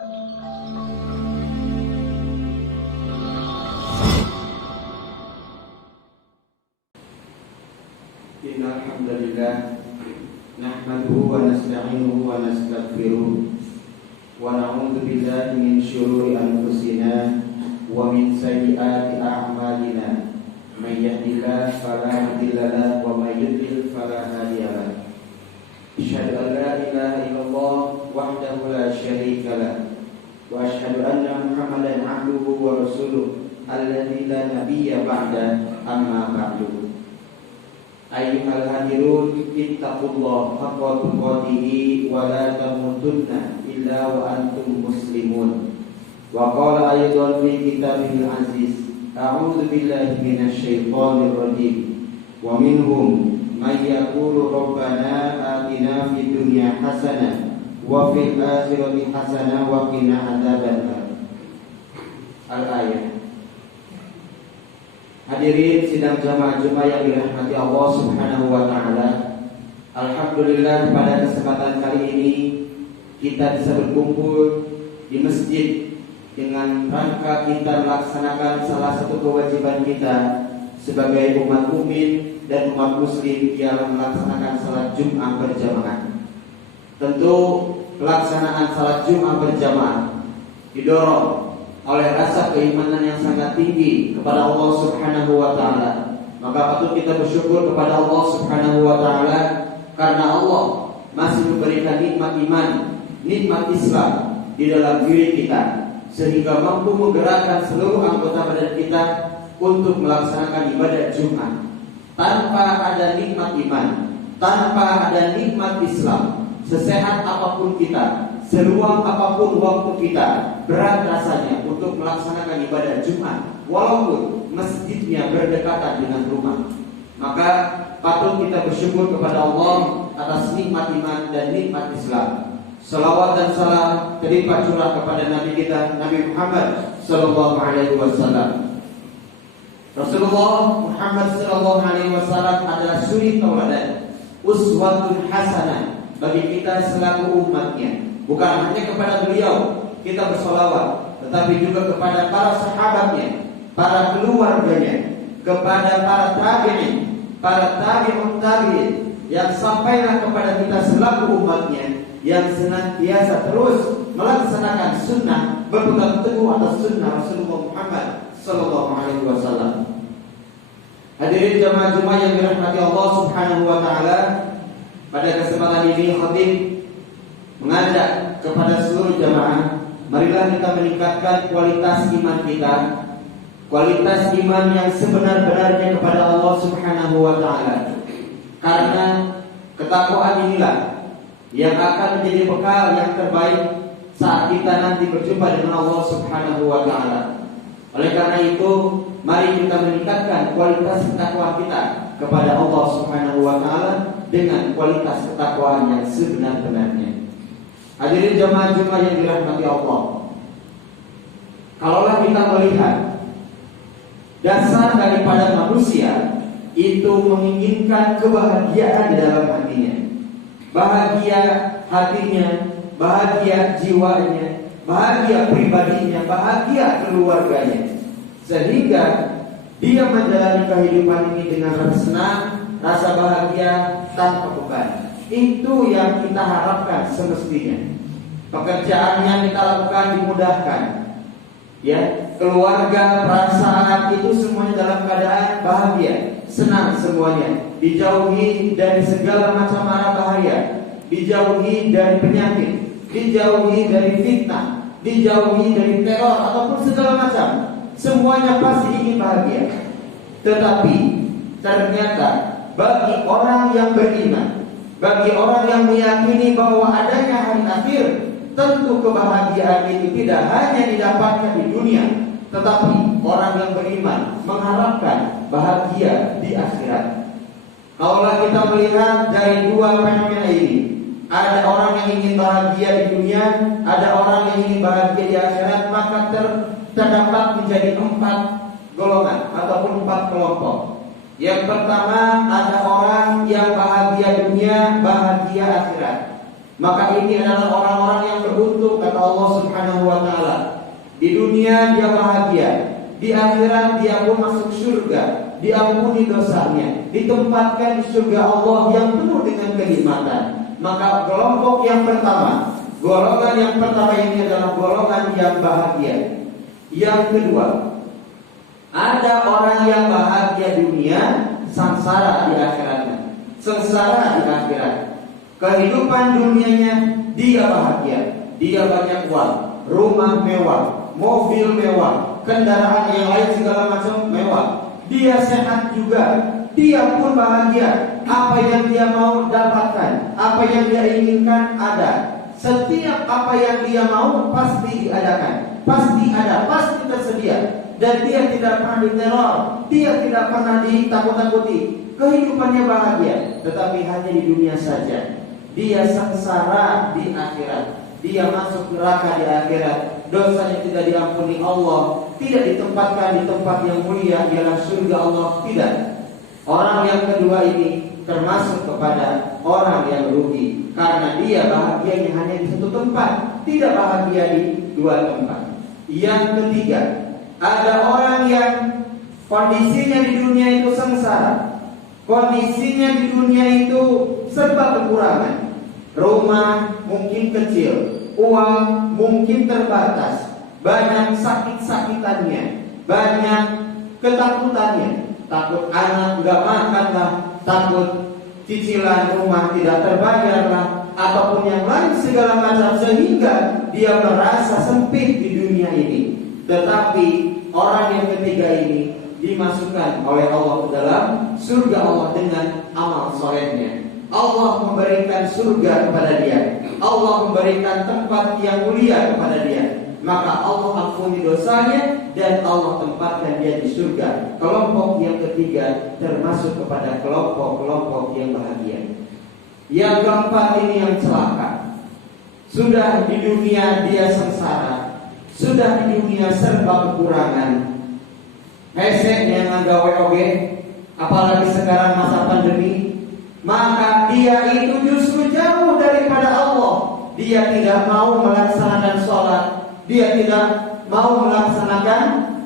Innal hamdalillah nahmaduhu wa nasta'inuhu wa nastaghfiruh wa na'udzu billahi min syururi anfusina wa min sayyiati a'malina. May yahdihillahu fala mudilla lahu wa may yudlil fala hadiya lahu. Asyhadu an la ilaha illallah wahdahu la syarika lahu wa asyhadu anna Muhammadan 'abduhu wa rasuluh alladzi la nabiyya ba'da, amma ba'du. Ayyuhal hadirun, ittaqullaha haqqa tuqatih wa la tamutunna illa wa antum muslimun. Wa qala aydan fi kitabihil aziz, a'udzu billahi minasy syaithanir rajim. Wa minhum may yaqulu rabbana atina fid dunya hasanah wa fil akhirati hasanah wa qina adzabannar. Al-ayat. Hadirin sidang jamaah Jumat yang dirahmati Allah Subhanahu wa taala. Alhamdulillah, pada kesempatan kali ini kita bisa berkumpul di masjid dengan rangka kita melaksanakan salah satu kewajiban kita sebagai umat mukmin dan umat muslim, ialah melaksanakan salat Jumat berjamaah. Tentu pelaksanaan salat Jumat berjamaah didorong oleh rasa keimanan yang sangat tinggi kepada Allah Subhanahu wa taala. Maka patut kita bersyukur kepada Allah Subhanahu wa taala karena Allah masih memberikan nikmat iman, nikmat Islam di dalam diri kita, sehingga mampu menggerakkan seluruh anggota badan kita untuk melaksanakan ibadah Jumat. Tanpa ada nikmat iman, tanpa ada nikmat Islam, sesehat apapun kita, seluang apapun waktu kita, berat rasanya untuk melaksanakan ibadah Jumat walaupun masjidnya berdekatan dengan rumah. Maka patut kita bersyukur kepada Allah atas nikmat iman dan nikmat Islam. Salawat dan salam terlimpah curah kepada Nabi kita, Nabi Muhammad sallallahu alaihi wasallam. Rasulullah Muhammad sallallahu alaihi wasallam adalah suri tauladan, uswatun hasanah bagi kita selaku umatnya. Bukan hanya kepada beliau kita bersolawat, tetapi juga kepada para sahabatnya, para keluarganya, kepada para tabi'in, para tabi'un tabi'in, yang sampailah kepada kita selaku umatnya, yang senantiasa terus melaksanakan sunnah, berpegang teguh atas sunnah Rasulullah Muhammad sallallahu alaihi wasallam. Hadirin jamaah Jumat yang dirahmati Allah Subhanahu wa taala, pada kesempatan ini khatib mengajak kepada seluruh jamaah, marilah kita meningkatkan kualitas iman kita, kualitas iman yang sebenar-benarnya kepada Allah Subhanahu wa taala. Karena ketakwaan inilah yang akan menjadi bekal yang terbaik saat kita nanti berjumpa dengan Allah Subhanahu wa taala. Oleh karena itu, mari kita meningkatkan kualitas ketakwaan kita kepada Allah Subhanahu wa taala dengan kualitas ketakwaan yang sebenar-benarnya. Hadirin jamaah Jumat yang dirahmati Allah, kalaulah kita melihat dasar daripada manusia itu menginginkan kebahagiaan di dalam hatinya, bahagia hatinya, bahagia jiwanya, bahagia pribadinya, bahagia keluarganya, sehingga dia menjalani kehidupan ini dengan rasa senang, rasa bahagia tanpa beban. Itu yang kita harapkan semestinya. Pekerjaan yang kita lakukan dimudahkan, ya, keluarga, perasaan itu semuanya dalam keadaan bahagia, senang semuanya, dijauhi dari segala macam mara bahaya, dijauhi dari penyakit, dijauhi dari fitnah, dijauhi dari teror ataupun segala macam. Semuanya pasti ingin bahagia. Tetapi ternyata bagi orang yang beriman, bagi orang yang meyakini bahwa adanya hari akhir, tentu kebahagiaan itu tidak hanya didapatkan di dunia, tetapi orang yang beriman mengharapkan bahagia di akhirat. Kalaulah kita melihat dari dua fenomena ini, ada orang yang ingin bahagia di dunia, ada orang yang ingin bahagia di akhirat, maka terdapat menjadi 4 golongan ataupun 4 kelompok. Yang pertama, ada orang yang bahagia dunia, bahagia akhirat. Maka ini adalah orang-orang yang beruntung, kata Allah Subhanahu wa taala. Di dunia dia bahagia, di akhirat dia pun masuk surga, diampuni dosanya, ditempatkan di surga Allah yang penuh dengan kenikmatan. Maka kelompok yang pertama, golongan yang pertama ini adalah golongan yang bahagia. Yang kedua, ada orang yang bahagia dunia, sengsara di akhiratnya. Sengsara di akhirat. Kehidupan dunianya dia bahagia, dia banyak uang, rumah mewah, mobil mewah, kendaraan yang lain segala macam mewah. Dia sehat juga, dia pun bahagia. Apa yang dia mau dapatkan, apa yang dia inginkan ada. Setiap apa yang dia mau pasti diadakan, pasti ada, pasti tersedia. Dan dia tidak pernah diteror, dia tidak pernah ditakut-takuti. Kehidupannya bahagia, tetapi hanya di dunia saja. Dia sengsara di akhirat, dia masuk neraka di akhirat, dosanya tidak diampuni Allah, tidak ditempatkan di tempat yang mulia, ialah surga Allah. Tidak. Orang yang kedua ini termasuk kepada orang yang rugi, karena dia bahagianya hanya di satu tempat, tidak bahagia di dua tempat. Yang ketiga, ada orang yang kondisinya di dunia itu sengsara, kondisinya di dunia itu serba kekurangan. Rumah mungkin kecil, uang mungkin terbatas, banyak sakit-sakitannya, banyak ketakutannya. Takut anak gak makan lah, takut cicilan rumah tidak terbayar lah, ataupun yang lain segala macam, sehingga dia merasa sempit di dunia ini. Tetapi orang yang ketiga ini dimasukkan oleh Allah ke dalam surga Allah dengan amal solehnya. Allah memberikan surga kepada dia, Allah memberikan tempat yang mulia kepada dia. Maka Allah ampuni dosanya dan Allah tempatkan dia di surga. Kelompok yang ketiga termasuk kepada kelompok-kelompok yang bahagia. Yang keempat ini yang celaka. Sudah di dunia dia sengsara, sudah di dunia serba kekurangan, hesek yang ngagawe oge, apalagi sekarang masa pandemi. Maka dia itu justru jauh daripada Allah. Dia tidak mau melaksanakan sholat, dia tidak mau melaksanakan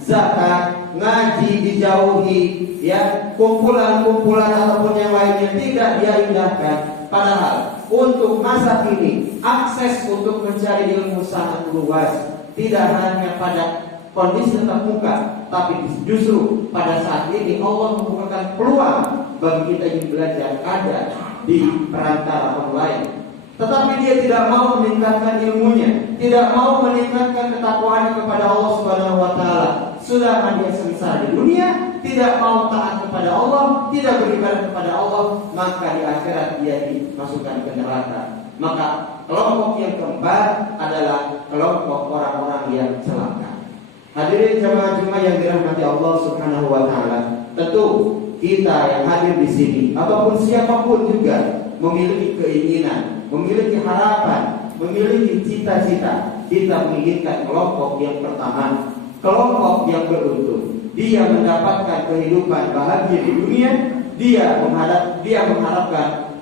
zakat, ngaji dijauhi, ya, kumpulan-kumpulan ataupun yang lainnya tidak dia indahkan. Padahal untuk masa kini akses untuk mencari ilmu sangat luas, tidak hanya pada kondisi tetap muka, tapi justru pada saat ini Allah membukakan peluang bagi kita yang belajar ada di perantara online. Tetapi dia tidak mau meningkatkan ilmunya, tidak mau meningkatkan ketakwaannya kepada Allah Subhanahu wa taala. Sudah dia sengsara di dunia, tidak mau taat kepada Allah, tidak beribadah kepada Allah, maka di akhirat dia dimasukkan ke neraka. Maka kelompok yang keempat adalah kelompok orang-orang yang celaka. Hadirin jemaah-jemaah yang dirahmati Allah Subhanahu wa taala, tentu kita yang hadir di sini ataupun siapapun juga memiliki keinginan, memiliki harapan, memiliki cita-cita. Kita menginginkan kelompok yang pertama, kelompok yang beruntung. Dia mendapatkan kehidupan bahagia di dunia, dia mengharapkan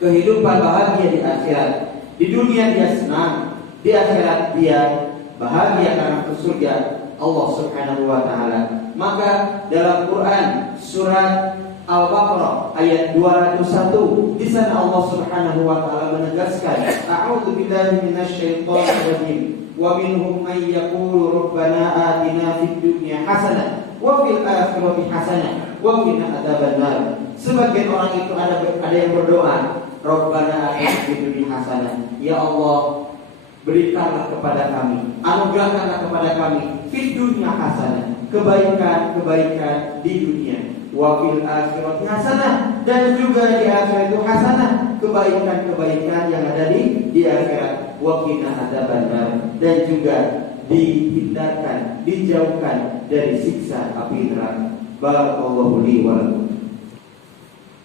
kehidupan bahagia di akhirat. Di dunia dia senang, di akhirat dia bahagia karena ke surga Allah Subhanahu wa taala. Maka dalam Quran surat Al-Baqarah ayat 201, di sana Allah Subhanahu wa taala menegaskan, a'udzu billahi minasyaitonir rajim, wa minhum may yaqulu rabbana atina fid dunya hasanah wa fil akhirati hasanah wa qina adzabannar. Sebagian orang itu ada yang berdoa, rabbana atina fid dunya hasanah, ya Allah berikanlah kepada kami, anugerahkanlah kepada kami fid dunya hasanah, kebaikan-kebaikan di dunia, wa fil akhirati hasanah, dan juga di akhirat itu hasanah, kebaikan-kebaikan yang ada di akhirat, wa qina adzabannar, dan juga dihindarkan, dijauhkan dari siksa api neraka. Barakallahu li wa lakum.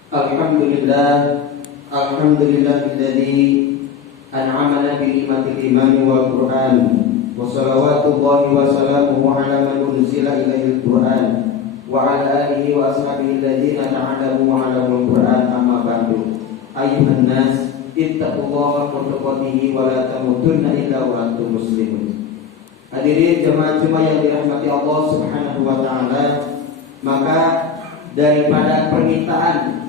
Alhamdulillahilladzi an'amana bi ni'matil iman wal Qur'an. Wa salawatullahi wa salamuhu ala man unzila ilaihil Qur'an wa ala alihi wa ashabihi alladziina ta'allamu 'alal Qur'an, amma ba'du. Ayuhan nas ittaqullaha haqqa tuqatih wa la tamutunna illa wa antum muslimun. Hadirin jemaah-jemaah yang dirahmati Allah Subhanahu wa taala, maka daripada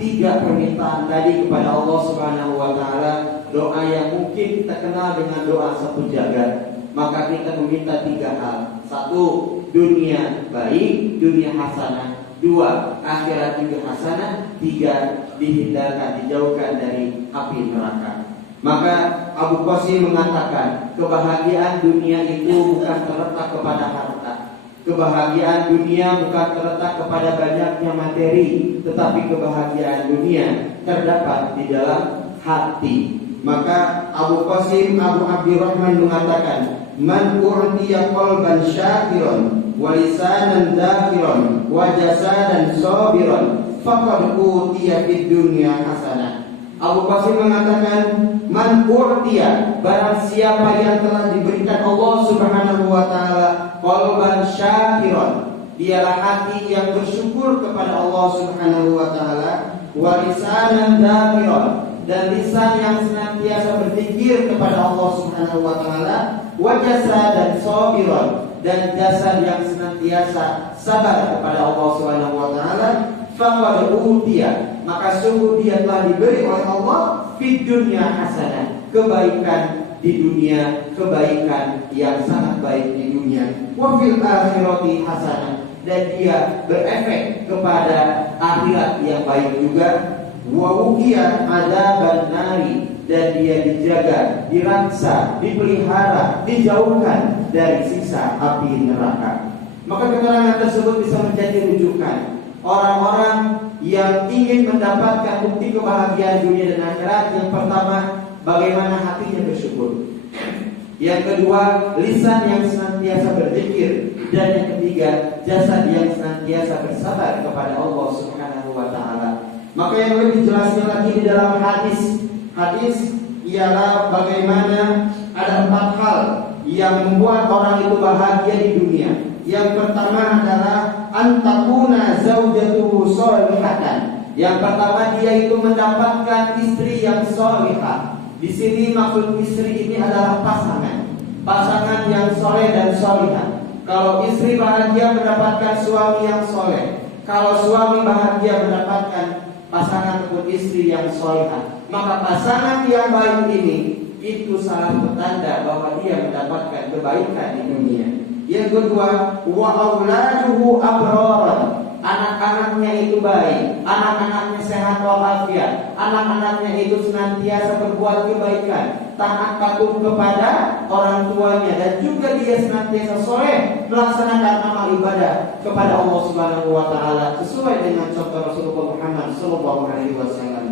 tiga permintaan tadi kepada Allah Subhanahu wa taala, doa yang mungkin kita kenal dengan doa satu jagat, maka kita meminta tiga hal. Satu, dunia baik, dunia hasanah. Dua, akhirat juga hasanah. Tiga, dihindarkan, dijauhkan dari api neraka. Maka Abu Qasim mengatakan, kebahagiaan dunia itu bukan terletak kepada harta. Kebahagiaan dunia bukan terletak kepada banyaknya materi, tetapi kebahagiaan dunia terdapat di dalam hati. Maka Abu Qasim Abu Abdurrahman mengatakan, man u'tiya qalban syakiran wa lisanan dzakiran wa jasadan sabiran faqad utiya fid dunya hasanah. Abu Qasim mengatakan, man u'tiya, barang siapa yang telah diberikan Allah Subhanahu wa taala qalban syakiran, dialah hati yang bersyukur kepada Allah Subhanahu wa taala, wa lisanan dzakiran, dan lisan yang senantiasa berzikir kepada Allah Subhanahu wa taala, wa jasadan sabiran, dan jasad yang senantiasa sabar kepada Allah Subhanahu wa taala, faqad utiya, maka sungguh dia telah diberi oleh Allah fid dunya hasanah, kebaikan di dunia, kebaikan yang sangat baik di dunia, wa fil akhirati hasanah, dan dia berefek kepada akhirat yang baik juga, wa wuqiya adzaban nari, dan dia dijaga, diraksa, dipelihara, dijauhkan dari siksa api neraka. Maka keterangan tersebut bisa menjadi rujukan orang-orang yang ingin mendapatkan bukti kebahagiaan dunia dan akhirat. Yang pertama, bagaimana hatinya bersyukur. Yang kedua, lisan yang senantiasa berzikir. Dan yang ketiga, jasad yang senantiasa bersabar kepada Allah Subhanahu wa taala. Maka yang lebih jelasnya lagi di dalam hadis ialah bagaimana ada 4 hal yang membuat orang itu bahagia di dunia. Yang pertama adalah antakuna zaujatuhu sholihatan. Yang pertama, dia itu mendapatkan istri yang sholihah. Di sini maksud istri ini adalah pasangan yang soleh dan sholihah. Kalau istri bahagia mendapatkan suami yang soleh, kalau suami bahagia mendapatkan pasangan ataupun istri yang sholihah, maka pasangan yang baik ini itu salah petanda bahwa dia mendapatkan kebaikan di dunia. Yang kedua, wa auladuhu abrar, anak-anaknya itu baik, anak-anaknya sehat walafiat, anak-anaknya itu senantiasa berbuat kebaikan, taat patuh kepada orang tuanya, dan juga dia senantiasa soleh melaksanakan amal ibadah kepada Allah Subhanahu wa taala sesuai dengan contoh Rasulullah Muhammad sallallahu alaihi wasallam.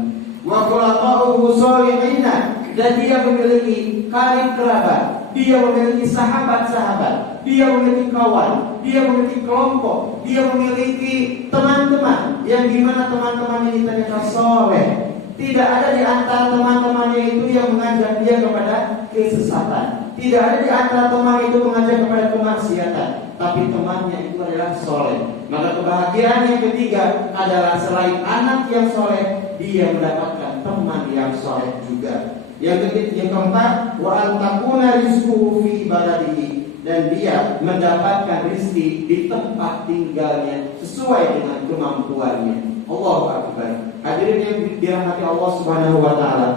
Wa khulafa'uhu sholihina, dan dia memiliki karib kerabat, dia memiliki sahabat-sahabat, dia memiliki kawan, dia memiliki kelompok, dia memiliki teman-teman yang dimana teman-teman ini ternyata soleh. Tidak ada di antara teman-temannya itu yang mengajak dia kepada kesesatan. Tidak ada di antara teman itu mengajak kepada kemaksiatan, tapi temannya itu adalah soleh. Maka kebahagiaan yang ketiga adalah selain anak yang soleh, dia mendapatkan teman yang soleh juga. Yang keempat, wa antakuna rizquhu fi baladihi, dan dia mendapatkan rezeki di tempat tinggalnya sesuai dengan kemampuannya. Allahu akbar. Hadirin yang dirahmati Allah Subhanahu wa taala,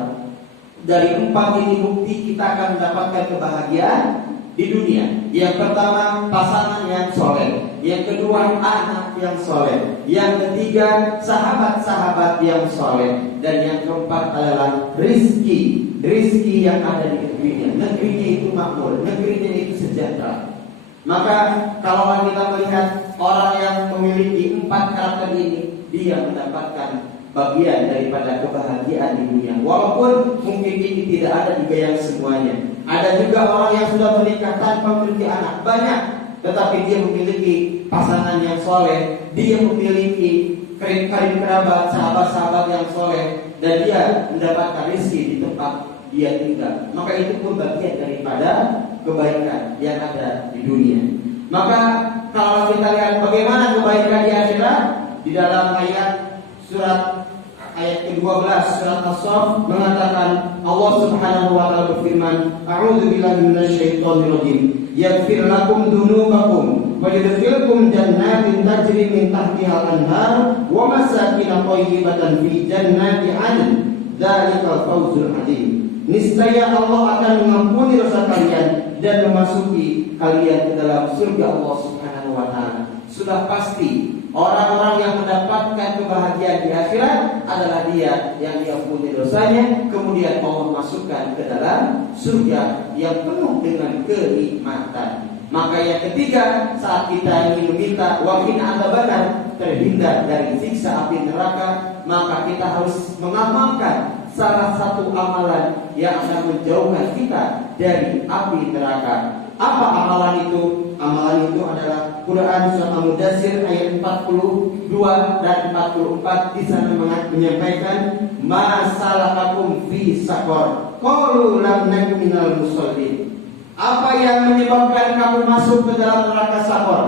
dari 4 ini bukti kita akan mendapatkan kebahagiaan di dunia. Yang pertama, pasangan yang soleh. Yang kedua, anak yang soleh. Yang ketiga, sahabat-sahabat yang soleh. Dan yang keempat adalah rizki yang ada di negerinya. Negerinya itu makmur, negerinya itu sejahtera. Maka kalau kita melihat orang yang memiliki 4 karakter ini, dia mendapatkan bagian daripada kebahagiaan di dunia. Walaupun mungkin ini tidak ada juga yang semuanya. Ada juga orang yang sudah menikah tanpa memiliki anak banyak, tetapi dia memiliki pasangan yang soleh, dia memiliki karib kerabat, sahabat-sahabat yang soleh, dan dia mendapatkan rezeki di tempat dia tinggal. Maka itu pun bagian daripada kebaikan yang ada di dunia. Maka kalau kita lihat bagaimana kebaikan di akhirat, di dalam ayat surat ayat ke-12 surat As-Saff mengatakan, Allah Subhanahu wa taala berfirman, A'udzu billahi minasyaitonir rajim. Yaghfir lakum dzunubakum wa yudkhilkum jannatin tajri min tahtihal anhar wa masakin thayyibatan fi jannati 'adn. Dzalikal fawzul 'adzim. Niscaya Allah akan mengampuni dosa kalian dan memasuki kalian ke dalam surga Allah Subhanahu wa taala. Sudah pasti orang-orang yang mendapatkan kebahagiaan di akhirat adalah dia yang diampuni dosanya, kemudian Allah masukkan ke dalam surga yang penuh dengan kenikmatan. Maka yang ketiga, saat kita ingin meminta waqina adzabannar, terhindar dari siksa api neraka, maka kita harus mengamalkan salah satu amalan yang akan menjauhkan kita dari api neraka. Apa amalan itu? Amalan itu adalah Quran surat Al-Mudaththir ayat 42 dan 44 di sana menyampaikan masalakakum fi saqar qalu lam naku minal musallin. Apa yang menyebabkan kamu masuk ke dalam neraka saqar?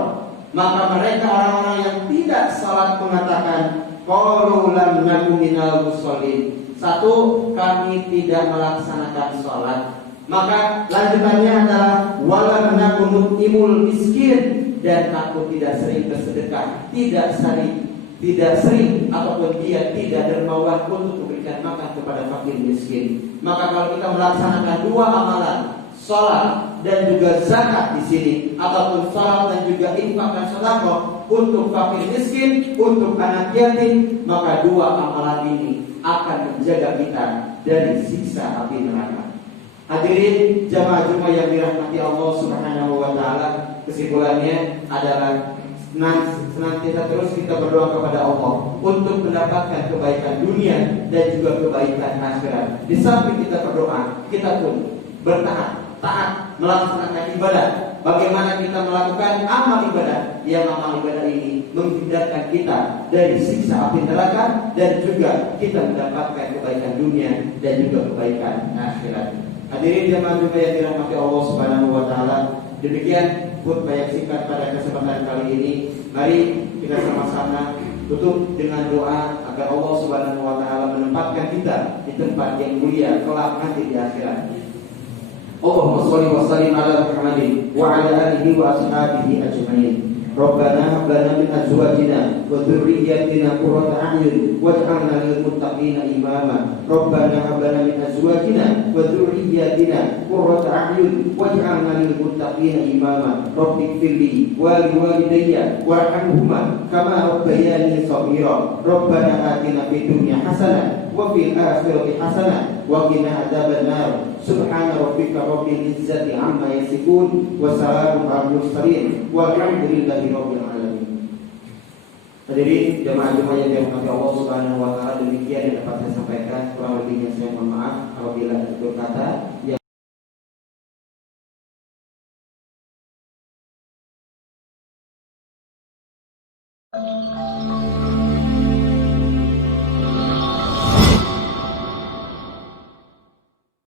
Maka mereka orang-orang yang tidak salat mengatakan qalu lam naku minal musallin. Satu, kami tidak melaksanakan sholat. Maka lanjutannya adalah walam nakunut imul miskin, dan aku tidak sering bersedekah, tidak sering ataupun dia tidak dermawan untuk memberikan makan kepada fakir miskin. Maka kalau kita melaksanakan dua amalan, sholat dan juga zakat di sini, ataupun sholat dan juga infak dan sedekah untuk fakir miskin, untuk anak yatim, maka dua amalan ini akan menjaga kita dari siksa api neraka. Hadirin jamaah Jumat yang dirahmati Allah Subhanahu wa taala, kesimpulannya adalah senantiasa terus kita berdoa kepada Allah untuk mendapatkan kebaikan dunia dan juga kebaikan akhirat. Di samping kita berdoa, kita pun taat melaksanakan ibadah. Bagaimana kita melakukan amal ibadah? Yang amal ibadah ini menghindarkan kita dari siksa api neraka dan juga kita mendapatkan kebaikan dunia dan juga kebaikan akhirat. Hadirin jamaah Jumat yang dirahmati Allah Subhanahu wa taala, demikian khutbah yang singkat pada kesempatan kali ini. Mari kita sama-sama tutup dengan doa agar Allah Subhanahu wa taala menempatkan kita di tempat yang mulia kelak nanti di akhirat. Allahumma shalli wa sallim ala Muhammadin wa ala alihi wa ashabihi ajma'in. Rabbana hab lana min azwajina wa dhurriyyatina qurrata a'yun waj'alna lil muttaqina imama. Rabbana hab lana min azwajina wa dhurriyyatina qurrata a'yun waj'alna lil muttaqina imama. Rabbighfirli wa liwalidayya warhamhuma kama rabbayani shaghira. Rabbana atina fid dunya hasanah wa fil akhirati hasanah wa qina adzabannar. Subhana rabbika rabbil izzati amma yasifun wa salamun alal mursalin walhamdulillahi rabbil alamin. Hadirin jemaah-jemaah yang dirahmati Allah Subhanahu wa taala, demikian yang dapat saya sampaikan. Kurang lebihnya saya mohon maaf apabila ada tutur kata yang